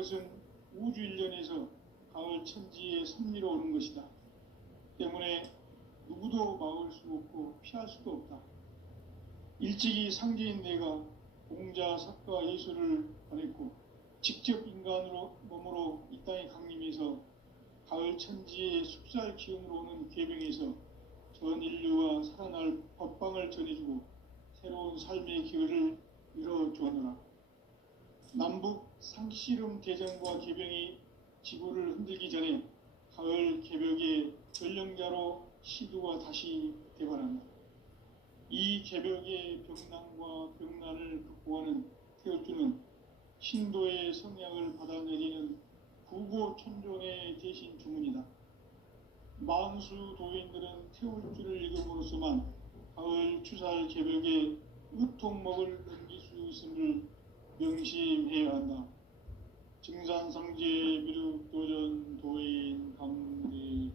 그것은 우주 일련에서 가을 천지의 섭리로 오는 것이다. 때문에 누구도 막을 수 없고 피할 수도 없다. 일찍이 상제인 내가 공자, 석가, 예수를 보냈고 직접 인간으로 몸으로 이 땅에 강림해서 가을 천지의 숲살 기운으로 오는 계명에서 전 인류가 살아날 법방을 전해주고 새로운 삶의 기회를 열어주었노라. 남북 상씨름 대전과 개병이 지구를 흔들기 전에 가을 개벽의 전령자로 시두가 다시 대관한다. 이 개벽의 병난과 병난을 극복하는 태울주는 신도의 성향을 받아내리는 구고천존의 대신 주문이다. 만수 도인들은 태울주를 읽음으로써만 가을 추살 개벽의 으통목을 넘길 수 있음을 명심해야 한다. 증산상제 미륵도전 도인 강대구.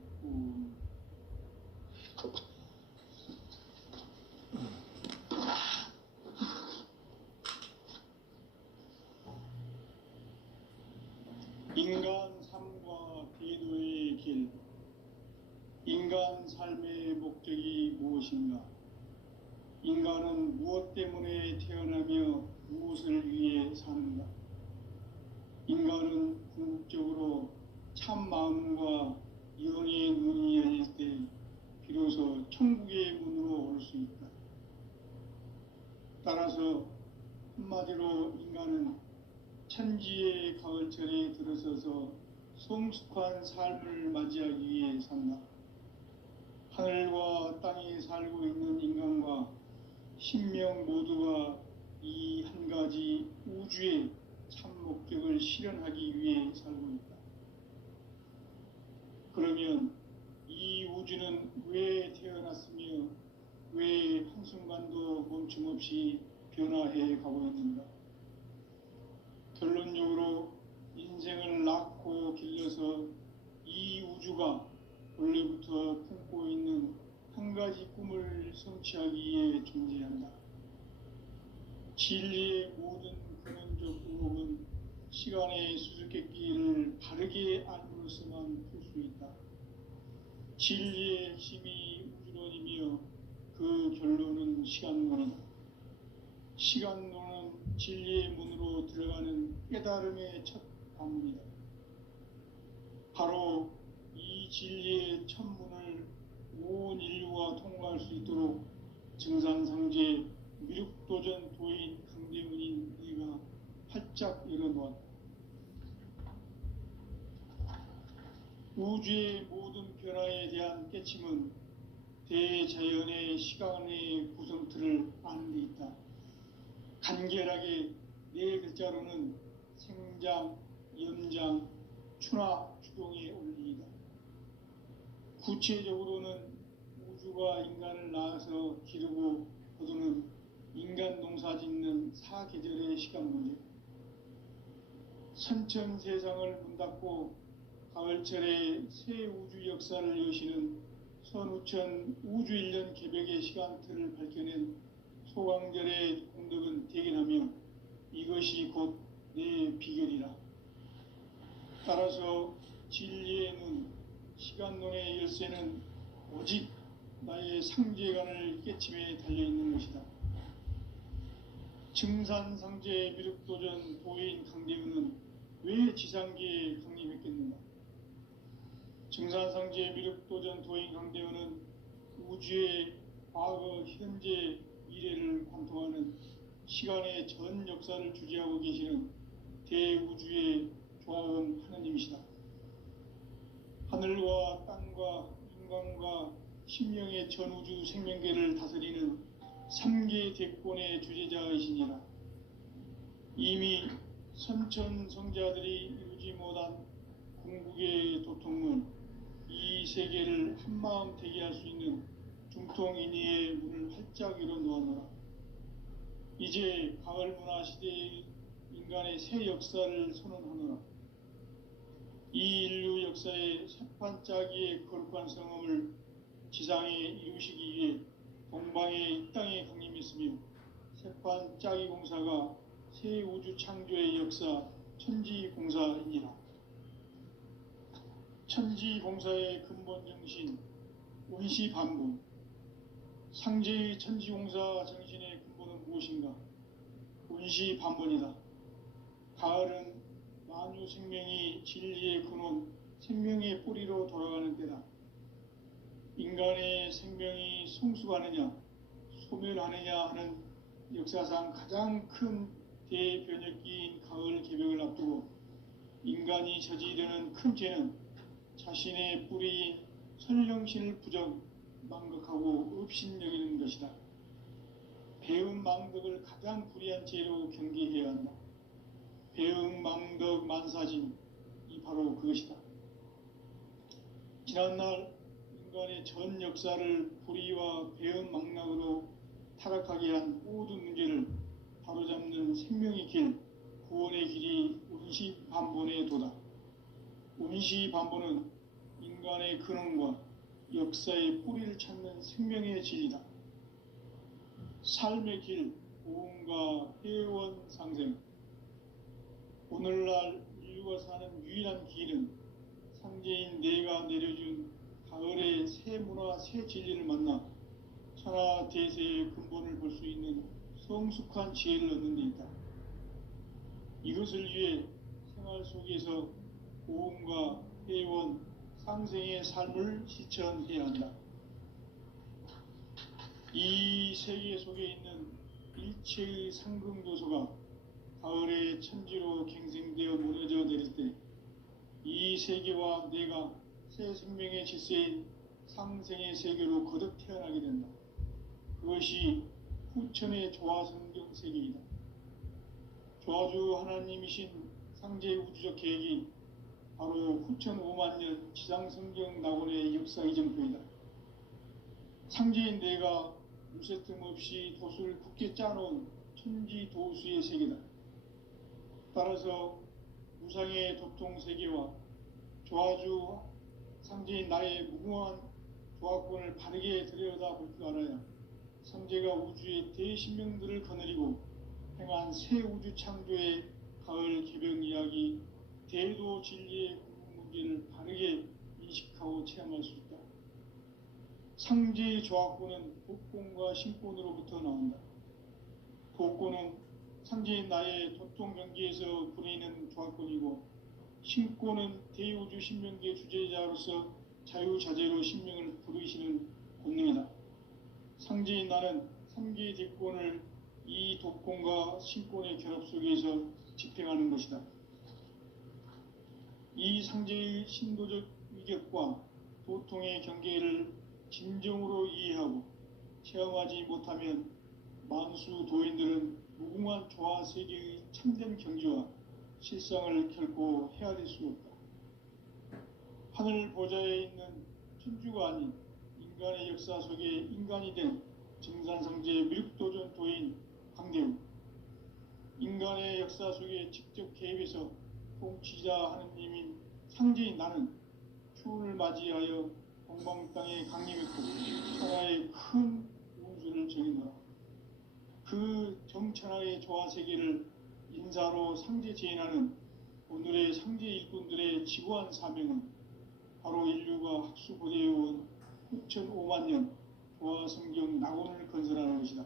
인간 삶과 대도의 길. 인간 삶의 목적이 무엇인가? 인간은 무엇 때문에 태어나며 무엇을 위해 사는가? 인간은 궁극적으로 참 마음과 영의 눈이 열릴 때 비로소 천국의 문으로 올 수 있다. 따라서 한마디로 인간은 천지의 가을철에 들어서서 성숙한 삶을 맞이하기 위해 산다. 하늘과 땅에 살고 있는 인간과 신명 모두가 이 한 가지 우주의 참 목적을 실현하기 위해 살고 있다. 그러면 이 우주는 왜 태어났으며 왜 한순간도 멈춤없이 변화해 가고 있는가? 결론적으로 인생을 낳고 길러서 이 우주가 원래부터 품고 있는 한 가지 꿈을 성취하기 위해 존재한다. 진리의 모든 근원적 의혹은 시간의 수수께끼를 바르게 알므로서만 풀 수 있다. 진리의 핵심이 우주론이며 그 결론은 시간론이다. 시간론은 진리의 문으로 들어가는 깨달음의 첫 방문이다. 바로 이 진리의 첫 문을 온 인류가 통과할 수 있도록 증산상제 미륵도전 도인 강대문인 내가 활짝 열어놓았다. 우주의 모든 변화에 대한 깨침은 대자연의 시간의 구성틀을 아는 데 있다. 간결하게 네 글자로는 생장, 연장, 추나 추동의 원리이다. 구체적으로는 우주가 인간을 낳아서 기르고 거두는 인간 농사 짓는 사계절의 시간 문제. 선천 세상을 문 닫고 가을철에 새 우주 역사를 여시는 선우천 우주일년 개벽의 시간틀을 밝혀낸 소강절의 공덕은 대견하며 이것이 곧 내 비결이라. 따라서 진리의 문, 시간론의 열쇠는 오직 나의 상제관을 깨침에 달려있는 것이다. 증산상제 미륵도전 도인 강대훈은 왜 지상계에 강림했겠는가? 증산상제 미륵도전 도인 강대훈은 우주의 과거, 현재, 미래를 관통하는 시간의 전 역사를 주재하고 계시는 대우주의 조화원 하느님이시다. 하늘과 땅과 인간과 신명의 전우주 생명계를 다스리는 3계 대권의 주재자이시니라. 이미 선천성자들이 이루지 못한 궁극의 도통문, 이 세계를 한마음 되게 할 수 있는 중통인의의 문을 활짝 열어놓았노라. 이제 가을 문화 시대의 인간의 새 역사를 선언하노라. 이 인류 역사의 새판짜기의 거룩한 성험을 지상에 이루시기 위해 동방의 이 땅에 강림했으며 새판짜기 공사가 새 우주 창조의 역사, 천지공사이니라. 천지공사의 근본 정신, 원시반복. 상제의 천지공사 정신의 근본은 무엇인가? 원시반복이다. 가을은 만유 생명이 진리의 근원, 생명의 뿌리로 돌아가는 때다. 인간의 생명이 성숙하느냐, 소멸하느냐 하는 역사상 가장 큰 대변혁기인 가을 개벽을 앞두고 인간이 저지르는 큰 죄는 자신의 뿌리인 선령신을 부정, 망각하고 업신여기는 것이다. 배음 망덕을 가장 불의한 죄로 경계해야 한다. 배음 망덕 만사진이 바로 그것이다. 지난날 인간의 전 역사를 불의와 배음 망락으로 타락하게 한 모든 문제를 바로잡는 생명의 길, 구원의 길이 운시반본의 도다. 운시반본은 인간의 근원과 역사의 뿌리를 찾는 생명의 진리다. 삶의 길, 보험과 회원 상생. 오늘날 인류가 사는 유일한 길은 상제인 내가 내려준 가을의 새 문화, 새 진리를 만나 천하 대세의 근본을 볼 수 있는 성숙한 지혜를 얻는 데 있다. 이것을 위해 생활 속에서 보험과 회원, 상생의 삶을 실천해야 한다. 이 세계 속에 있는 일체의 상금도소가 가을의 천지로 갱생되어 무너져 내릴 때 이 세계와 내가 새 생명의 질서인 상생의 세계로 거듭 태어나게 된다. 그것이 후천의 조화성경 세계이다. 조화주 하나님이신 상제의 우주적 계획이 바로 후천 5만 년 지상성경 낙원의 역사 이정표이다. 상제인 내가 무쇠 틈 없이 도수를 굳게 짜놓은 천지도수의 세계다. 따라서 무상의 도통 세계와 조화주 상제인 나의 무궁한 조화권을 바르게 들여다볼 줄 알아야 상제가 우주의 대신명들을 거느리고 행한 새 우주 창조의 가을 개벽 이야기, 대도 진리의 궁극 문제를 바르게 인식하고 체험할 수 있다. 상제의 조화권은 복권과 신권으로부터 나온다. 복권은 상제인 나의 도통 경계에서 부리는 조화권이고, 신권은 대우주 신명계 주제자로서 자유자재로 신명을 부르시는 권능이다. 상제인 나는 3개의 대권을 이 도권과 신권의 결합 속에서 집행하는 것이다. 이 상제의 신도적 위격과 도통의 경계를 진정으로 이해하고 체험하지 못하면 만수 도인들은 무궁한 조화 세계의 참된 경지와 실상을 결코 헤아릴 수 없다. 하늘 보좌에 있는 천주가 아닌 인간의 역사 속에 인간이 된 증산상제의 미륵도전 도인 강대우, 인간의 역사 속에 직접 개입해서 통치자 하느님인 상제인 나는 추운을 맞이하여 동방 땅에 강림했고 천하의 큰 운수를 정해놓아 그 정천하의 조화 세계를 인사로 상제 제인하는 오늘의 상제 일꾼들의 지구한 사명은 바로 인류가 학수고대해온 후천 5만 년 조화 성경 낙원을 건설하는 것이다.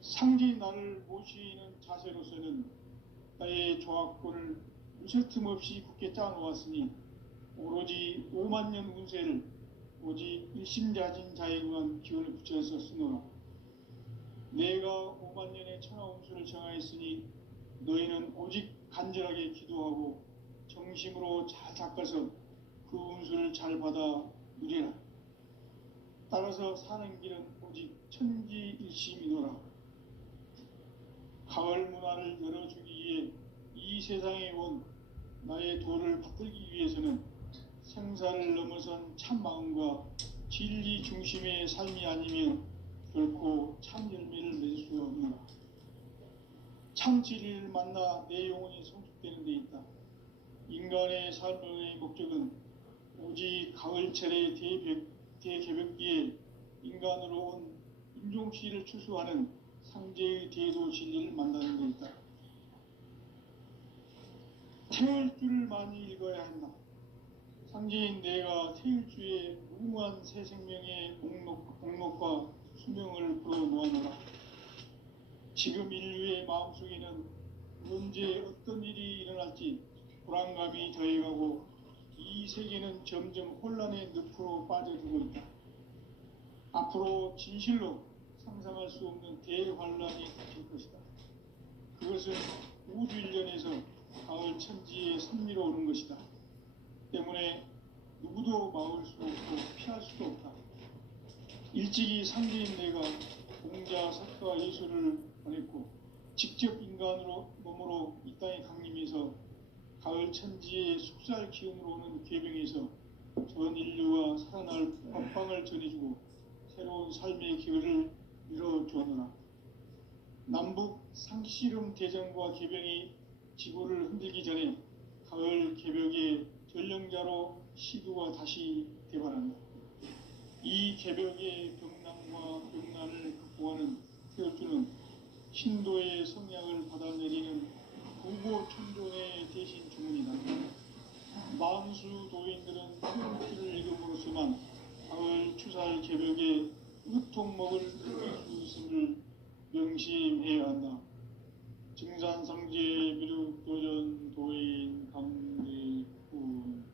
상제인 나를 모시는 자세로서는 나의 조화권을 무쇠 틈 없이 굳게 짜놓았으니 오로지 5만 년 운세를 오직 일심자진 자에게만 기운을 붙여서 쓰노라. 내가 5만 년의 천하 운수를 정하였으니 너희는 오직 간절하게 기도하고 정심으로 잘 닦아서 그 운수를 잘 받아 누리라. 따라서 사는 길은 오직 천지일심이노라. 가을 문화를 열어주기 위해 이 세상에 온 나의 도를 받들기 위해서는 생사를 넘어선 참마음과 진리 중심의 삶이 아니면 결코 참 열매를 맺을 수 없노라. 참 진리를 만나 내 영혼이 성숙되는 데 있다. 인간의 삶의 목적은 오직 가을철의 대개벽기에 인간으로 온 인종씨를 추수하는 상제의 대도 진리를 만나는 데 있다. 태일 줄을 많이 읽어야 한다. 상제인 내가 태일주의 무궁한 새 생명의 목록과 수명을 불어놓아노라. 지금 인류의 마음속에는 언제 어떤 일이 일어날지 불안감이 더해가고 이 세계는 점점 혼란의 늪으로 빠져들고 있다. 앞으로 진실로 상상할 수 없는 대환란이 닥칠 것이다. 그것은 우주 일련에서 가을 천지의 섭리로 오는 것이다. 때문에 누구도 막을 수 없고 피할 수도 없다. 일찍이 상제인 내가 공자, 석가, 예수를 보냈고 직접 인간으로 몸으로 이 땅에 강림해서 가을 천지의 숙살 기운으로 오는 계병에서 전 인류와 살아날 법방을 전해주고 새로운 삶의 기회를 열어주었노라. 남북 상씨름 대전과 계병이 지구를 흔들기 전에 가을 개벽의 전령자로 시두가 다시 대발한다. 이 개벽의 병난과 병난을 극복하는 태엽주는 신도의 성향을 받아내리는 구고천존의 대신 주문이다. 만수 도인들은 태엽주를 읽음으로써만 가을 추살 개벽의 으통먹을 느낄 수 있음을 명심해야 한다. 증산상제 미륵도전 도인 강대군.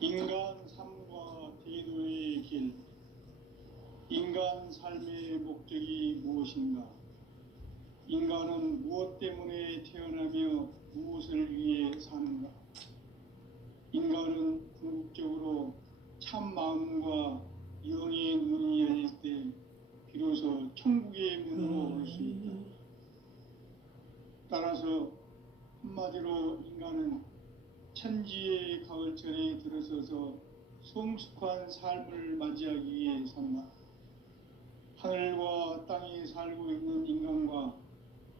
인간 삶과 대도의 길. 인간 삶의 목적이 무엇인가? 인간은 무엇 때문에 태어나며 무엇을 위해 사는가? 인간은 궁극적으로 참 마음과 영의 눈이 열릴 때 비로소 천국의 문으로 올 수 있다. 따라서 한마디로 인간은 천지의 가을철에 들어서서 성숙한 삶을 맞이하기 위해 산다. 하늘과 땅에 살고 있는 인간과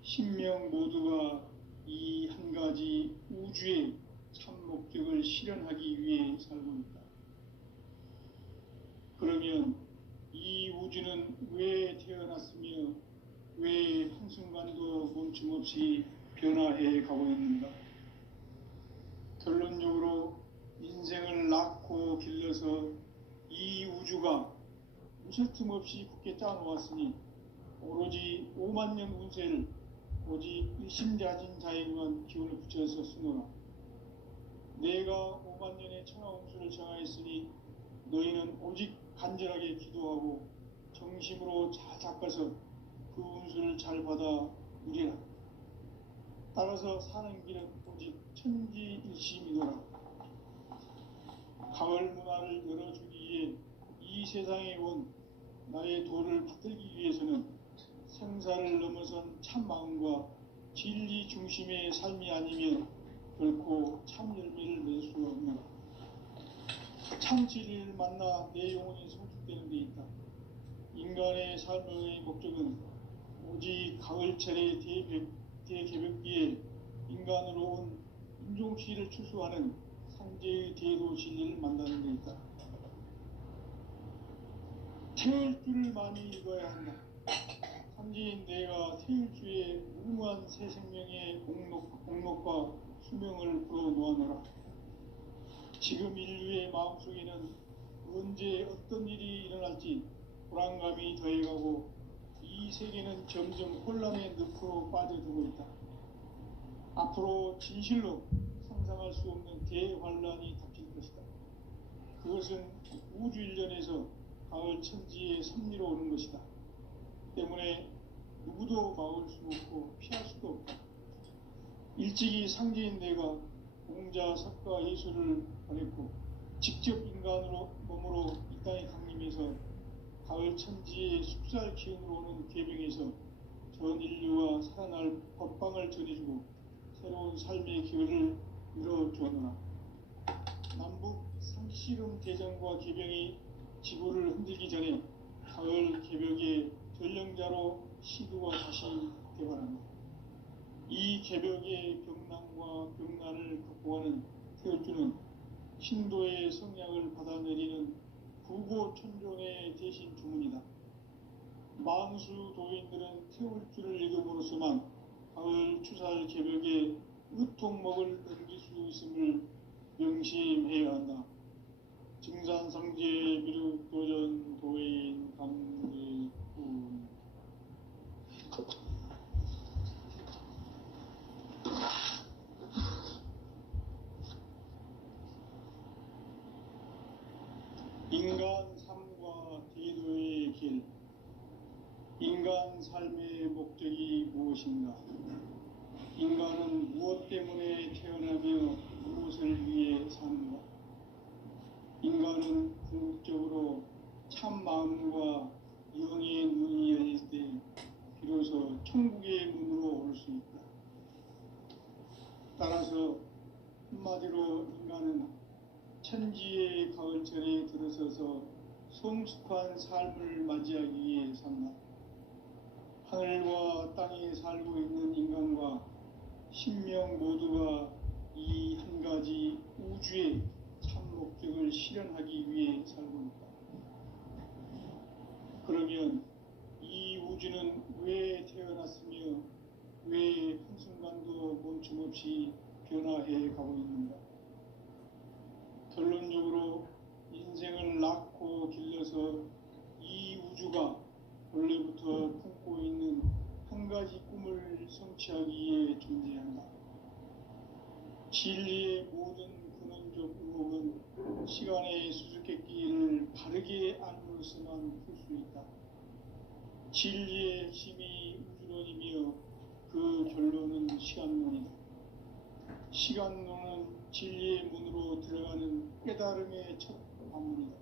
신명 모두가 이 한 가지 우주의 참 목적을 실현하기 위해 살고 있다. 그러면 이 우주는 왜 태어났으며 왜 한순간도 멈춤없이 변화해 가고 있는가? 결론적으로 인생을 낳고 길러서 이 우주가 무슨 틈 없이 굳게 짜놓았으니 오로지 5만 년 운세를 오직 일심자진 자에게만 기운을 붙여서 쓰노라. 내가 5만 년의 천하 운수를 정하였으니 너희는 오직 간절하게 기도하고 정심으로 잘 닦아서 그 운수를 잘 받아 누리라. 따라서 사는 길은 오직 천지일심이노라. 가을 문화를 열어주기 위해 이 세상에 온 나의 도를 받들기 위해서는 생사를 넘어선 참 마음과 진리 중심의 삶이 아니면 결코 참 열매를 맺을 수 없노라. 참 진리를 만나 내 영혼이 성숙되는 데 있다. 인간의 삶의 목적은 오직 가을철의 대개벽기에 인간으로 온 인종시를 추수하는 상제의 대도 진리를 만나는 데 있다. 태일주를 많이 읽어야 한다. 상제인 내가 태일주의 무궁한 새 생명의 목록과 수명을 불어놓아노라. 지금 인류의 마음속에는 언제 어떤 일이 일어날지 불안감이 더해가고 이 세계는 점점 혼란의 늪으로 빠져들고 있다. 앞으로 진실로 상상할 수 없는 대환란이 닥칠 것이다. 그것은 우주 일련에서 가을 천지의 섭리로 오는 것이다. 때문에 누구도 막을 수 없고 피할 수도 없다. 일찍이 상제인 내가 공자, 석가, 예수를 보냈고 직접 인간으로 몸으로 이 땅에 강림해서 가을 천지의 숙살 기운으로 오는 계병에서 전 인류와 살아날 법방을 전해주고 새로운 삶의 기회를 열어주었노라. 남북 상씨름 대전과 계병이 지구를 흔들기 전에 가을 개벽의 전령자로 시두가 다시 대발한다. 이 개벽의 병난과 병난을 극복하는 태엽주는 신도의 성향을 받아내리는 부고천종의 대신 주문이다. 만수 도인들은 태울 줄을 읽음으로써만 가을 추살 개벽에 의통목을 넘길 수 있음을 명심해야 한다. 증산상제 미륵도전 도인 강대군. 인간 삶과 대도의 길. 인간 삶의 목적이 무엇인가? 인간은 무엇 때문에 태어나며 무엇을 위해 사는가? 인간은 궁극적으로 참 마음과 영의 눈이 열릴 때 비로소 천국의 문으로 올 수 있다. 따라서 한마디로 인간은 천지의 가을철에 들어서서 성숙한 삶을 맞이하기 위해 산다. 하늘과 땅에 살고 있는 인간과 신명 모두가 이 한 가지 우주의 참 목적을 실현하기 위해 살고 있다. 그러면 이 우주는 왜 태어났으며 왜 한순간도 멈춤없이 변화해 가고 있는가? 결론적으로 인생을 낳고 길러서 이 우주가 원래부터 품고 있는 한 가지 꿈을 성취하기 위해 존재한다. 진리의 모든 근원적 의혹은 시간의 수수께끼를 바르게 알므로서만 풀 수 있다. 진리의 핵심이 우주론이며 그 결론은 시간론이다. 시간론은 진리의 문으로 들어가는 깨달음의 첫 관문이다.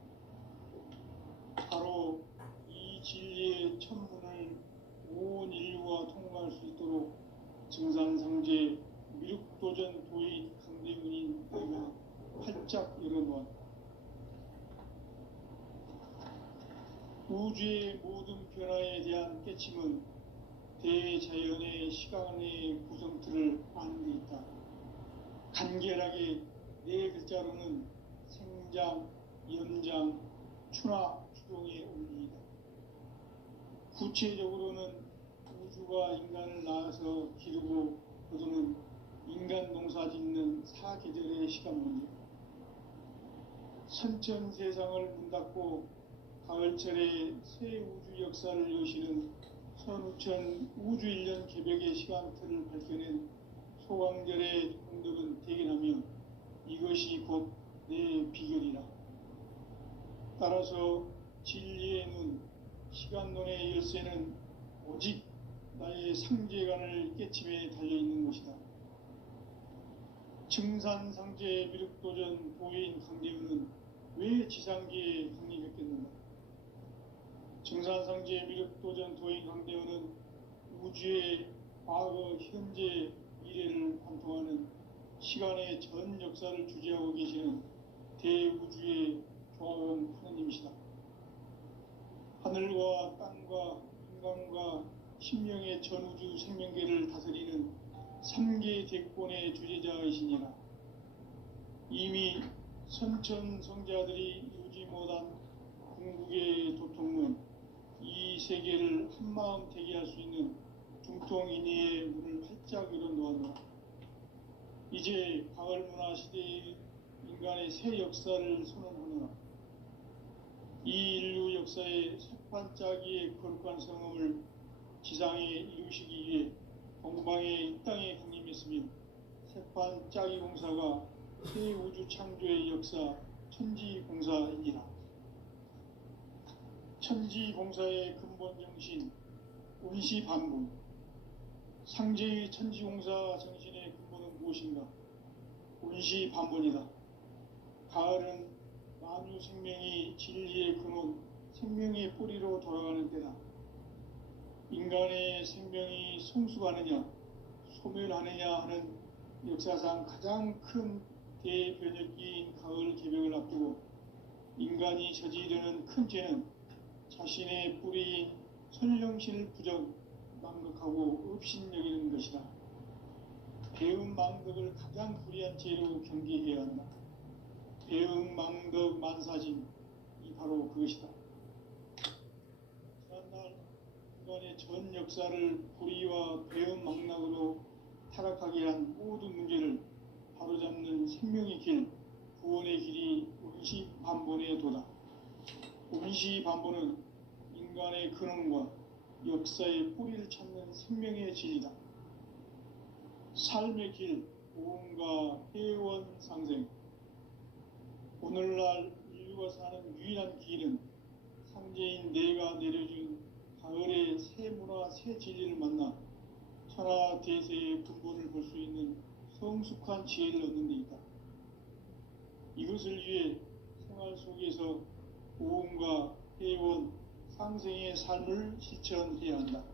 바로 이 진리의 첫 문을 온 인류가 통과할 수 있도록 증산상제 미륵도전 도인 강대군인 내가 활짝 열어놓았다. 우주의 모든 변화에 대한 깨침은 대자연의 시간의 구성틀을 아는 데 있다. 간결하게 네 글자로는 생장, 연장, 추나 추동의 원리이다. 구체적으로는 우주가 인간을 낳아서 기르고 거두는 인간 농사 짓는 사계절의 시간문제. 선천 세상을 문 닫고 가을철에 새 우주 역사를 여시는 선우천 우주 1년 개벽의 시간틀을 밝혀낸 소강절의 공덕은 대견하며 이것이 곧 내 비결이라. 따라서 진리의 눈, 시간론의 열쇠는 오직 나의 상제관을 깨침에 달려있는 것이다. 증산상제 미륵도전 도인 강대훈은 왜 지상계에 강림했겠는가? 증산상제 미륵도전 도인 강대훈은 우주의 과거, 현재, 미래를 관통하는 시간의 전 역사를 주재하고 계시는 대우주의 조화원 하느님이시다. 하늘과 땅과 인간과 신명의 전우주 생명계를 다스리는 3계 대권의 주재자이시니라. 이미 선천 성자들이 이루지 못한 궁극의 도통문, 이 세계를 한마음 되게 할 수 있는 중통인의의 문을 활짝 열어놓았노라. 이제 가을 문화 시대의 인간의 새 역사를 선언하노라. 이 인류 역사의 새반짝이의 거룩한 성음을 지상에 이루시기 위해 공방에 이 땅에 강림했으며 새반짝이 공사가 새 우주 창조의 역사 천지공사이니라. 천지공사의 근본 정신 운시반분. 상제의 천지공사 정신의 근본은 무엇인가? 운시반분이다. 가을은 만유 생명이 진리의 근원, 생명의 뿌리로 돌아가는 때다. 인간의 생명이 성숙하느냐, 소멸하느냐 하는 역사상 가장 큰 대변혁기인 가을 개벽을 앞두고 인간이 저지르는 큰 죄는 자신의 뿌리인 선령신을 부정, 망극하고 업신여기는 것이다. 배움 망덕을 가장 불의한 죄로 경계해야 한다. 배움 망덕 만사진, 바로 그것이다. 지난날 인간의 전 역사를 불의와 배은망락으로 타락하게 한 모든 문제를 바로잡는 생명의 길, 구원의 길이 운시반본에 도다. 운시반본은 인간의 근원과 역사의 뿌리를 찾는 생명의 진리다. 삶의 길, 보험과 회원 상생. 오늘날 인류가 사는 유일한 길은 상제인 내가 내려준 가을의 새 문화, 새 진리를 만나 천하 대세의 근본을 볼 수 있는 성숙한 지혜를 얻는 데 있다. 이것을 위해 생활 속에서 보험과 회원, 상생의 삶을 실천해야 한다.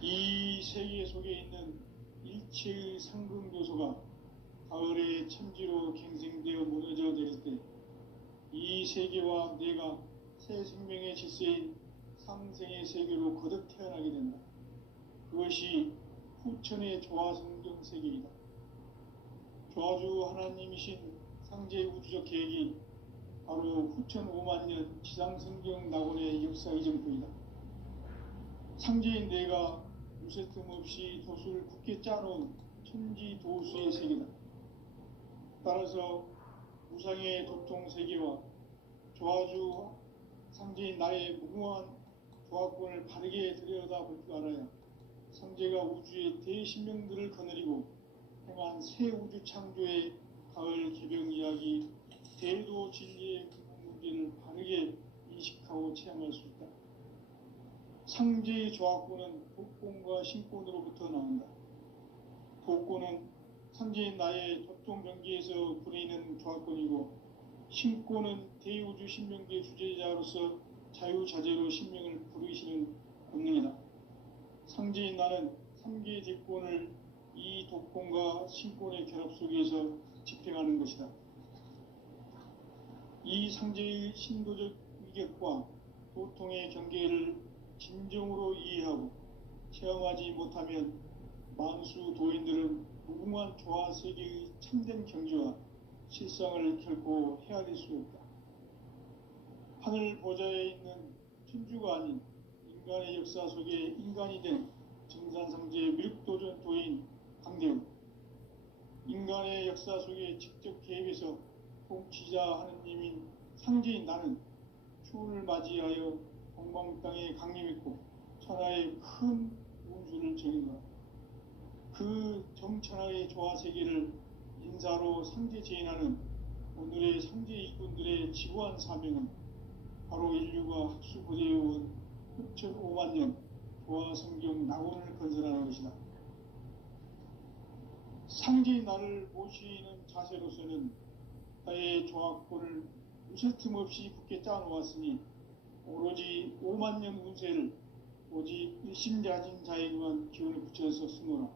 이 세계 속에 있는 일체의 상극 요소가 가을의 천지로 갱생되어 무너져 내릴 때 이 세계와 내가 새 생명의 질서인 상생의 세계로 거듭 태어나게 된다. 그것이 후천의 조화성경 세계이다. 조화주 하나님이신 상제 우주적 계획이 바로 후천 5만 년 지상성경 낙원의 역사 이전부이다. 상제인 내가 무쇠 틈 없이 도수를 굳게 짜놓은 천지 도수의 세계다. 따라서 우상의 도통 세계와 조화주 상제인 나의 무궁한 조화권을 바르게 들여다볼 줄 알아야 상제가 우주의 대신명들을 거느리고 행한 새 우주 창조의 가을 개병 이야기, 대도 진리의 근본 문제를 바르게 인식하고 체험할 수 있다. 상제의 조화권은 독권과 신권으로부터 나온다. 독권은 상제인 나의 도통 경계에서 부리는 조화권이고, 신권은 대우주 신명기의 주제자로서 자유자재로 신명을 부르시는 권능이다. 상제인 나는 3개의 대권을 이 독권과 신권의 결합 속에서 집행하는 것이다. 이 상제의 신도적 위격과 도통의 경계를 진정으로 이해하고 체험하지 못하면 만수 도인들은 무궁한 조화 세계의 참된 경지와 실상을 결코 헤아릴 수 없다. 하늘 보좌에 있는 천주가 아닌 인간의 역사 속에 인간이 된 정산상제 미륵도전 도인 강대우, 인간의 역사 속에 직접 개입해서 통치자 하느님인 상제인 나는 추운을 맞이하여 동방 땅에 강림했고 천하의 큰 운수를 정인노라. 그 정천하의 조화세계를 인사로 상제 제인하는 오늘의 상제 일꾼들의 지구한 사명은 바로 인류가 학수고대해온 후천 5만 년 조화성경 낙원을 건설하는 것이다. 상제인 나를 모시는 자세로서는 나의 조화권을 무쇠 틈 없이 굳게 짜놓았으니 오로지 5만 년 운세를 오직 일심자진 자에게만 기운을 붙여서 쓰노라.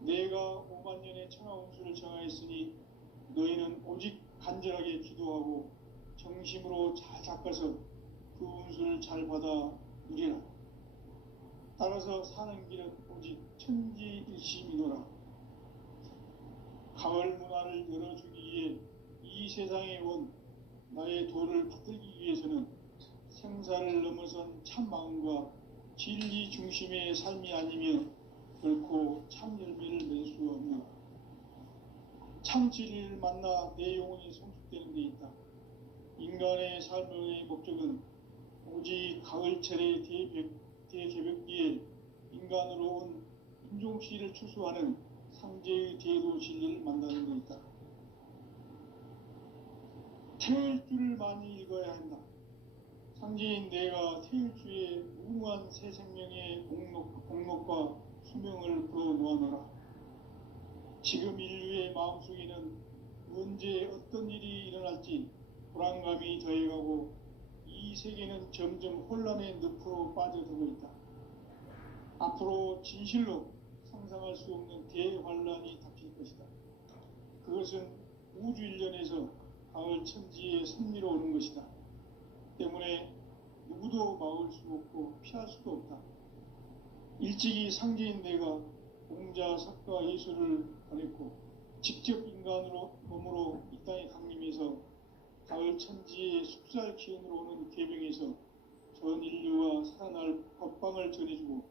내가 5만 년의 천하 운수를 정하였으니 너희는 오직 간절하게 기도하고 정심으로 잘 닦아서 그 운수를 잘 받아 누리라. 따라서 사는 길은 오직 천지일심이노라. 가을 문화를 열어주기 위해 이 세상에 온 나의 도를 받들기 위해서는 생사를 넘어선 참 마음과 진리 중심의 삶이 아니면 결코 참 열매를 맺을 수 없노라. 참 진리를 만나 내 영혼이 성숙되는 데 있다. 인간의 삶의 목적은 오직 가을철의 대개벽기에 인간으로 온 인종씨를 추수하는 상제의 대도 진리를 만나는 데 있다. 태일주를 많이 읽어야 한다. 상제인 내가 태일주의 무궁한 새 생명의 공록과 수명을 불어놓아노라. 지금 인류의 마음속에는 언제 어떤 일이 일어날지 불안감이 더해가고 이 세계는 점점 혼란의 늪으로 빠져들고 있다. 앞으로 진실로 상상할 수 없는 대환란이 닥칠 것이다. 그것은 우주 일련에서 가을 천지에 섭리로 오는 것이다. 때문에 누구도 막을 수 없고 피할 수도 없다. 일찍이 상제인 내가 공자, 석가, 예술을 보냈고 직접 인간으로 몸으로 이 땅에 강림해서 가을 천지의 숙살 기운으로 오는 궤병에서 전 인류가 살아날 법방을 전해주고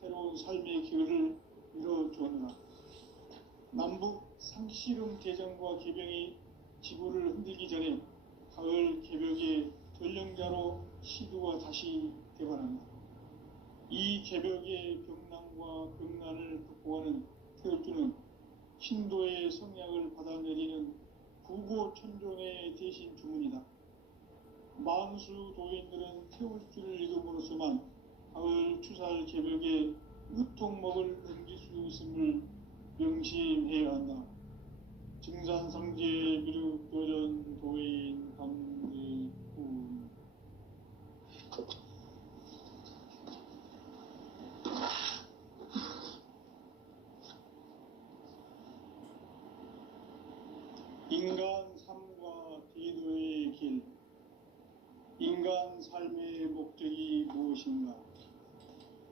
새로운 삶의 기회를 이뤄주었노라. 남북 상씨름 대전과 궤병이 지구를 흔들기 전에 가을 개벽의 전령자로 시두가 다시 대발한다. 이 개벽의 병난과 병난을 극복하는 태울주는 신도의 성약을 받아내리는 부고천존의 대신 주문이다. 만수 도인들은 태울주를 이름으로서만 가을 추살 개벽의 의통목을 넘길 수 있음을 명심해야 한다. 증산상제 미륵도전 도인 강대군. 인간 삶과 대도의 길. 인간 삶의 목적이 무엇인가?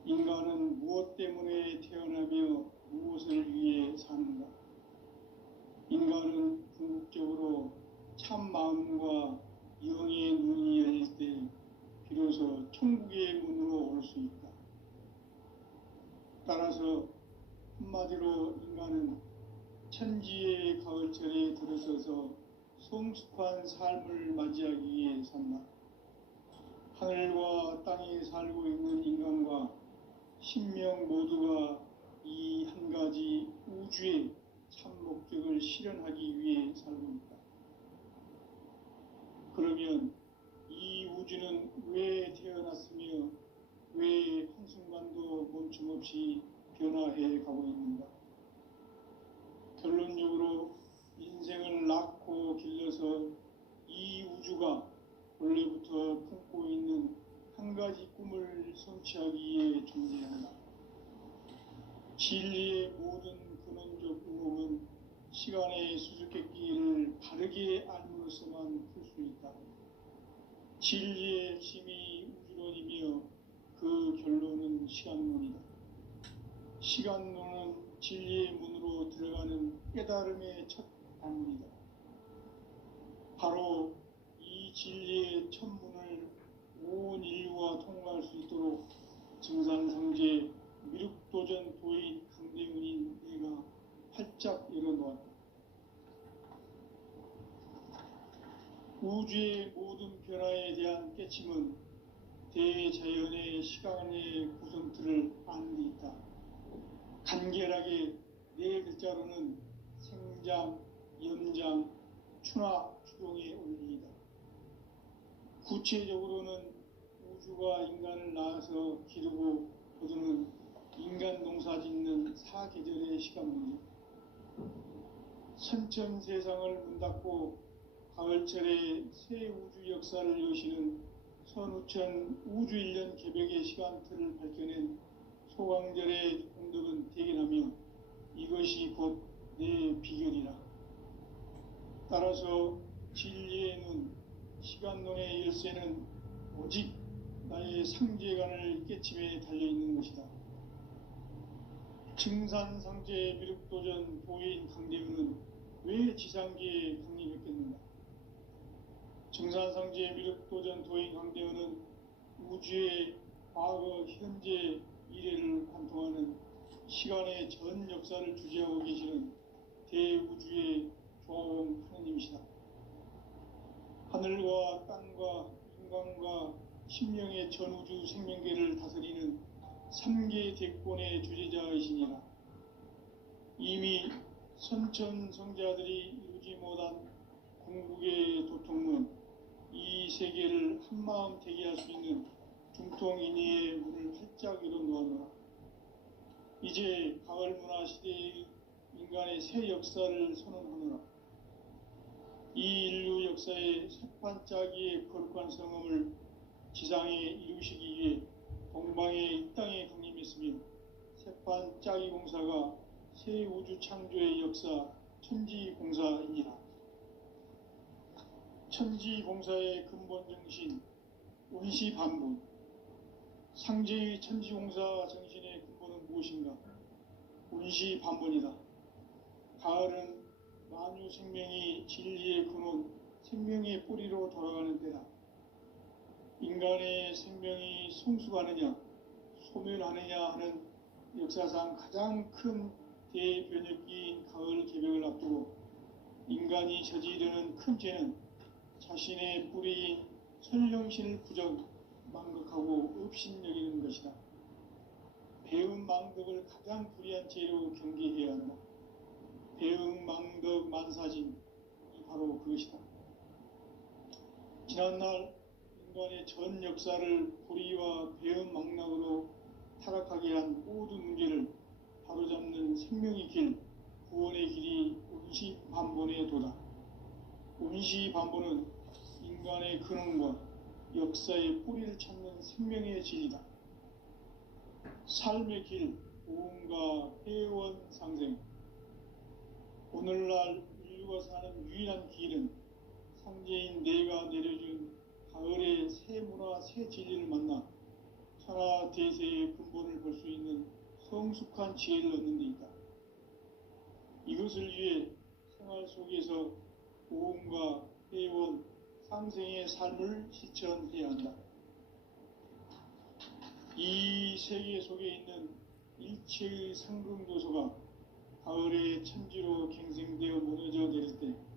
인간은 무엇 때문에 태어나며 무엇을 위해 사는가? 인간은 궁극적으로 참 마음과 영의 눈이 열릴 때 비로소 천국의 문으로 올 수 있다. 따라서 한마디로 인간은 천지의 가을철에 들어서서 성숙한 삶을 맞이하기 위해 산다. 하늘과 땅에 살고 있는 인간과 신명 모두가 이 한 가지 우주의 참 목적을 실현하기 위해 살고 있다. 그러면 이 우주는 왜 태어났으며 왜 한순간도 멈춤없이 변화해 가고 있는가? 결론적으로 인생을 낳고 길러서 이 우주가 원래부터 품고 있는 한 가지 꿈을 성취하기 위해 존재한다. 진리의 모든 근원적 의목은 시간의 수수께끼를 바르게 알므로서만 풀 수 있다. 진리의 핵심이 우주론이며 그 결론은 시간론이다. 시간론은 진리의 문으로 들어가는 깨달음의 첫 단문이다. 바로 이 진리의 첫 문을 온 인류가 통과할 수 있도록 증산상제 미륵도전 도인 강대훈인 내가 활짝 열어놓았다. 우주의 모든 변화에 대한 깨침은 대자연의 시간의 구성틀을 아는 데 있다. 간결하게 네 글자로는 생장, 염장, 추나 추동의 원리이다. 구체적으로는 우주가 인간을 낳아서 기르고 거두는 인간 농사 짓는 사계절의 시간 문제. 선천 세상을 문 닫고 가을철에 새 우주 역사를 여시는 선우천 우주 1년 개벽의 시간틀을 밝혀낸 소강절의 공덕은 대견하며 이것이 곧 내 비결이라. 따라서 진리의 눈, 시간론의 열쇠는 오직 나의 상제관을 깨침에 달려있는 것이다. 증산상제 미륵도전 도인 강대훈은 왜 지상계에 강림했겠는가? 증산상제 미륵도전 도인 강대훈은 우주의 과거, 현재, 미래를 관통하는 시간의 전 역사를 주재하고 계시는 대우주의 조화원 하느님이시다. 하늘과 땅과 인간과 신명의 전우주 생명계를 다스리는 3계 대권의 주재자이시니라. 이미 선천성자들이 이루지 못한 궁극의 도통문, 이 세계를 한마음 되게 할 수 있는 중통인의의 문을 활짝 열어놓았노라. 이제 가을 문화 시대의 인간의 새 역사를 선언하노라. 이 인류 역사의 새판짜기의 거룩한 성음을 지상에 이루시기 위해 동방의 이 땅에 강림했으며 새판짜기 공사가 새 우주 창조의 역사 천지공사이니라. 천지공사의 근본 정신 운시반분. 상제의 천지공사 정신의 근본은 무엇인가? 운시반분이다. 가을은 만유 생명이 진리의 근원 생명의 뿌리로 돌아가는 때다. 인간의 생명이 성숙하느냐 소멸하느냐 하는 역사상 가장 큰 대변혁기인 가을 개벽을 앞두고 인간이 저지르는 큰 죄는 자신의 뿌리인 선령신을 부정 망각하고 업신여기는 것이다. 배은 망덕을 가장 불의한 죄로 경계해야 한다. 배은 망덕 만사진이 바로 그것이다. 지난날 인간의 전 역사를 불의와 배은 망락으로 타락하게 한 모든 문제를 바로잡는 생명의 길, 구원의 길이 운시반본의 도다. 운시반본은 인간의 근원과 역사의 뿌리를 찾는 생명의 진리다. 삶의 길, 보험과 회원 상생. 오늘날 인류가 사는 유일한 길은 상제인 내가 내려준 가을의 새 문화, 새 진리를 만나 천하 대세의 근본을 볼 수 있는 성숙한 지혜를 얻는 데 있다. 이것을 위해 생활 속에서 보험과 회원, 상생의 삶을 실천해야 한다. 이 세계 속에 있는 일체의 상승도서가 가을의 천지로 갱생되어 무너져 내릴 때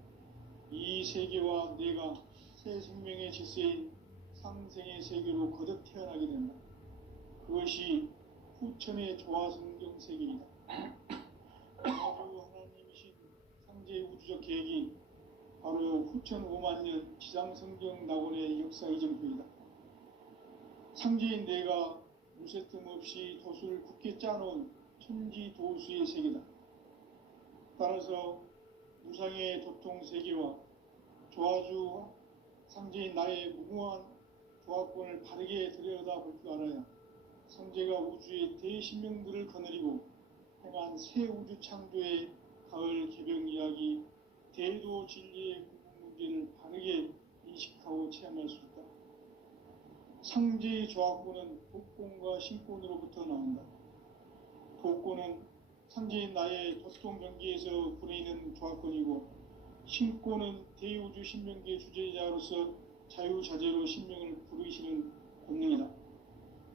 이 세계와 내가 새 생명의 질서인 상생의 세계로 거듭 태어나게 된다. 그것이 후천의 조화성경 세계이다. 하나님이신 상제의 우주적 계획이 바로 후천 5만년 지상성경 낙원의 역사 이정표이다. 상제인 내가 무쇠뜸 없이 도수를 굳게 짜놓은 천지도수의 세계다. 따라서 무상의 도통 세계와 조화주 상제인 나의 무궁한 조화권을 바르게 들여다볼 줄 알아야 상제가 우주의 대신명들을 거느리고 행한 새 우주 창조의 가을 개벽 이야기 대도 진리의 구분 문제를 바르게 인식하고 체험할 수 있다. 상제의 조화권은 독권과 신권으로부터 나온다. 독권은 상제인 나의 도통 경계에서 부리는 조화권이고 신권은 대우주 신명기의 주제자로서 자유자재로 신명을 부르시는 권능이다.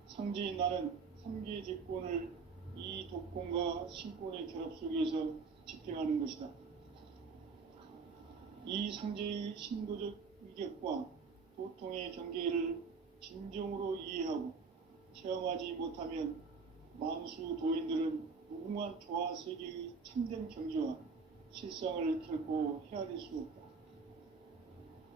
상제인 나는 3개의 대권을 이 독권과 신권의 결합 속에서 집행하는 것이다. 이 상제의 신도적 위격과 도통의 경계를 진정으로 이해하고 체험하지 못하면 만수 도인들은 무궁한 조화 세계의 참된 경지와 실상을 결코 헤아릴 수 없다.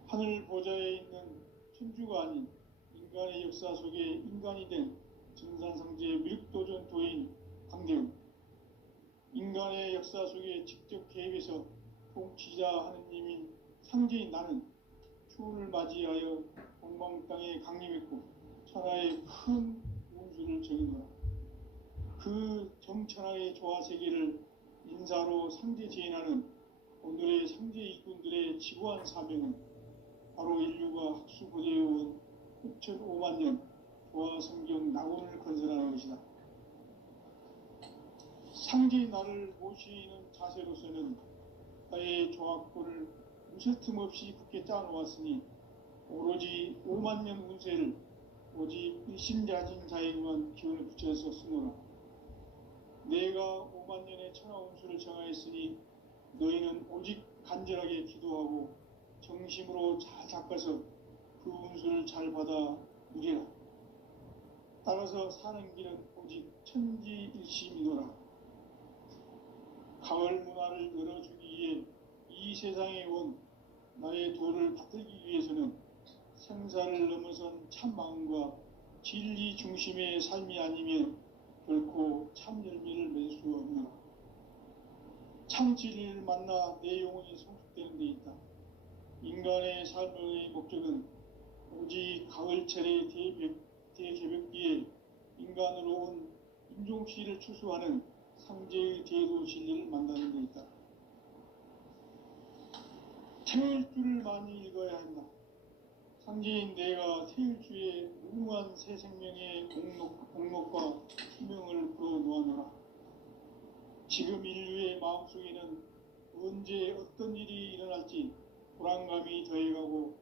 하늘 보좌에 있는 천주가 아닌 인간의 역사 속에 인간이 된 증산상제의 미륵도전 도인 강대웅, 인간의 역사 속에 직접 개입해서 통치자 하느님인 상제인 나는 추운을 맞이하여 동방 땅에 강림했고 천하의 큰 운수를 정의노라. 그 정천하의 조화세계를 인사로 상제 제인하는 오늘의 상제 일꾼들의 지구한 사명은 바로 인류가 학수고대해온 6,500만 년 조화성경 낙원을 건설하는 것이다. 상제의 나를 모시는 자세로서는 나의 조화권을 무쇠틈 없이 굳게 짜놓았으니 오로지 5만 년 운세를 오직 일심자진 자에게만 기운을 붙여서 쓰노라. 내가 5만 년의 천하 운수를 정하였으니 너희는 오직 간절하게 기도하고 정심으로 잘 닦아서 그 운수를 잘 받아 누리라. 따라서 사는 길은 오직 천지일심이노라. 가을 문화를 열어주기 위해 이 세상에 온 나의 도를 받들기 위해서는 생사를 넘어선 참 마음과 진리 중심의 삶이 아니면 결코 참 열매를 맺을 수 없노라. 참 진리를 만나 내 영혼이 성숙되는 데 있다. 인간의 삶의 목적은 오직 가을철의 대개벽기에 인간으로 온 인종씨를 추수하는 상제의 대도 진리를 만나는 데 있다. 태일주를 많이 읽어야 한다. 상제인 내가 태일주의 무궁한 새 생명의 공목과 수명을 불어놓아노라. 지금 인류의 마음속에는 언제 어떤 일이 일어날지 불안감이 더해가고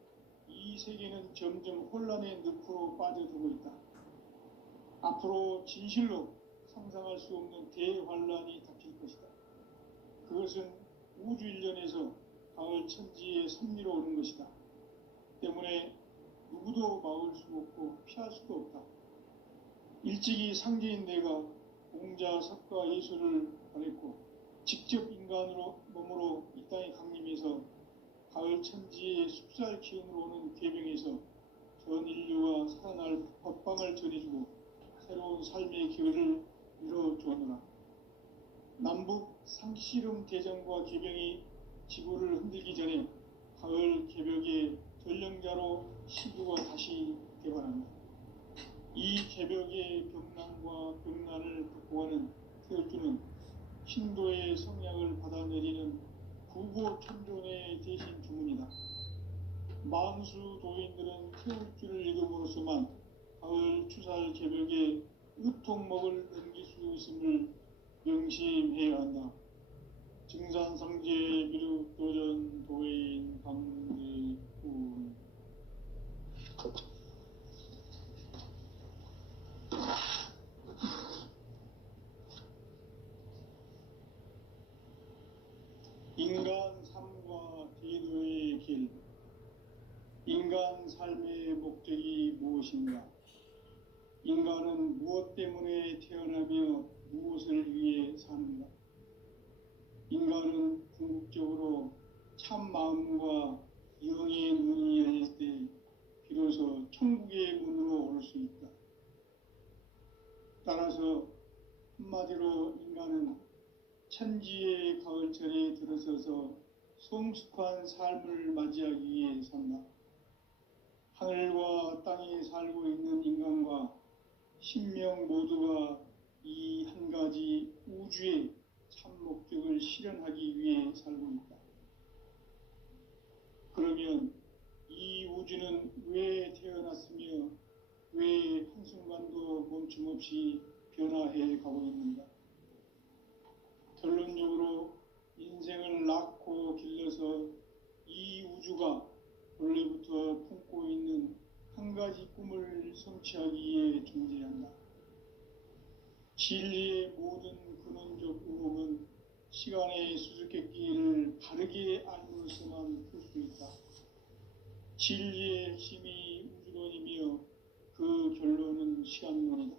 이 세계는 점점 혼란의 늪으로 빠져들고 있다. 앞으로 진실로 상상할 수 없는 대환란이 닥칠 것이다. 그것은 우주 일련에서 가을 천지의 섭리로 오는 것이다. 때문에 누구도 막을 수 없고 피할 수도 없다. 일찍이 상제인 내가 공자, 석가, 예수를 보냈고 직접 인간으로 몸으로 이 땅에 강림해서 가을 천지의 숲살 기운으로 오는 궤병에서 전 인류가 살아날 법방을 전해주고 새로운 삶의 기회를 이뤄주었노라. 남북 상씨름 대전과 궤병이 지구를 흔들기 전에 가을 개벽의 전령자로 시구가 다시 개발한다. 이 개벽의 벽난과 벽난을 극복하는 태울주는 신도의 성약을 받아내리는 구보천존의 대신 주문이다. 만수 도인들은 태울주를 읽음으로써만 가을 추살 개벽의 의통목을 넘길 수 있음을 명심해야 한다. 증산상제 미륵도전 도인 강제군. 인간 삶과 제도의 길. 인간 삶의 목적이 무엇인가? 인간은 무엇 때문에 태어나며 무엇을 위해 사는가? 인간은 궁극적으로 참 마음과 영의 눈이 열릴 때 비로소 천국의 문으로 올 수 있다. 따라서 한마디로 인간은 천지의 가을철에 들어서서 성숙한 삶을 맞이하기 위해 산다. 하늘과 땅에 살고 있는 인간과 신명 모두가 이 한 가지 우주의 참 목적을 실현하기 위해 살고 있다. 그러면 이 우주는 왜 태어났으며 왜 한순간도 멈춤없이 변화해 가고 있는가? 결론적으로 인생을 낳고 길러서 이 우주가 원래부터 품고 있는 한 가지 꿈을 성취하기 위해 존재한다. 진리의 모든 근원적 의목은 시간의 수수께끼를 바르게 알므로서만 풀 수 있다. 진리의 핵심이 우주론이며 그 결론은 시간론이다.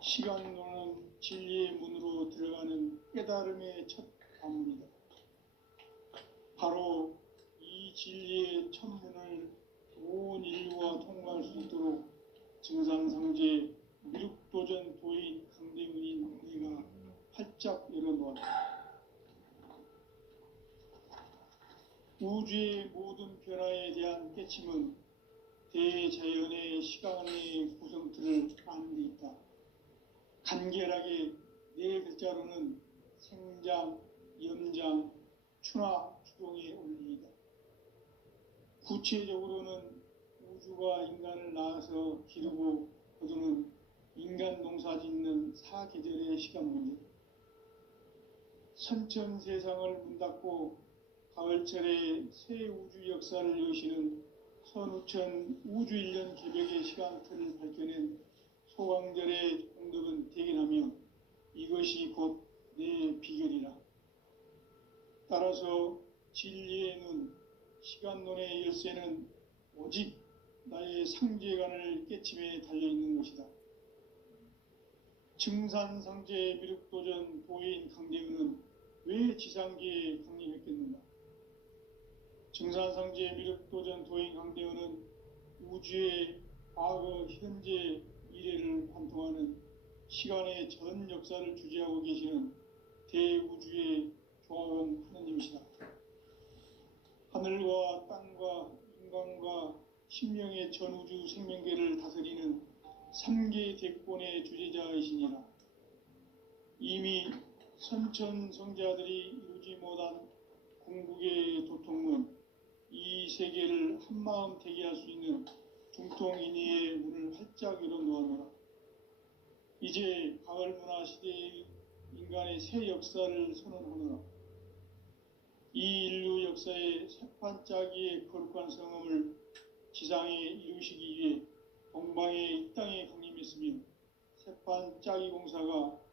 시간론은 진리의 문으로 들어가는 깨달음의 첫 관문이다. 바로 이 진리의 첫 문을 온 인류가 통과할 수 있도록 증산상제 미륵도전 도인 강대문인 내가 활짝 열어놓았다. 우주의 모든 변화에 대한 깨침은 대자연의 시간의 구성틀을 아는 데 있다. 간결하게 네 글자로는 생장, 염장, 추나 추동의 원리이다. 구체적으로는 우주가 인간을 낳아서 기르고 거두는 인간 농사 짓는 사계절의 시간 문제. 선천 세상을 문 닫고 가을철에 새 우주 역사를 여시는 선우천 우주 일년 개벽의 시간틀을 밝혀낸 소강절의 공덕은 대견하며 이것이 곧 내 비결이라. 따라서 진리의 눈, 시간론의 열쇠는 오직 나의 상제관을 깨침에 달려있는 것이다. 증산상제 미륵도전 도인 강대은은 왜 지상계에 강림했겠는가? 증산상제 미륵도전 도인 강대은은 우주의 과거, 현재, 미래를 관통하는 시간의 전 역사를 주재하고 계시는 대우주의 조화원 하느님이시다. 하늘과 땅과 인간과 신명의 전우주 생명계를 다스리는 3계 대권의 주재자이시니라. 이미 선천성자들이 이루지 못한 궁극의 도통문, 이 세계를 한마음 되게 할 수 있는 중통인의의 문을 활짝 열어놓아노라. 이제 가을 문화 시대의 인간의 새 역사를 선언하노라. 이 인류 역사의 세판짜기의 거룩한 성음을 지상에 이루시기 위해 동방의 이 땅에 강림했으며 세판짜기 공사가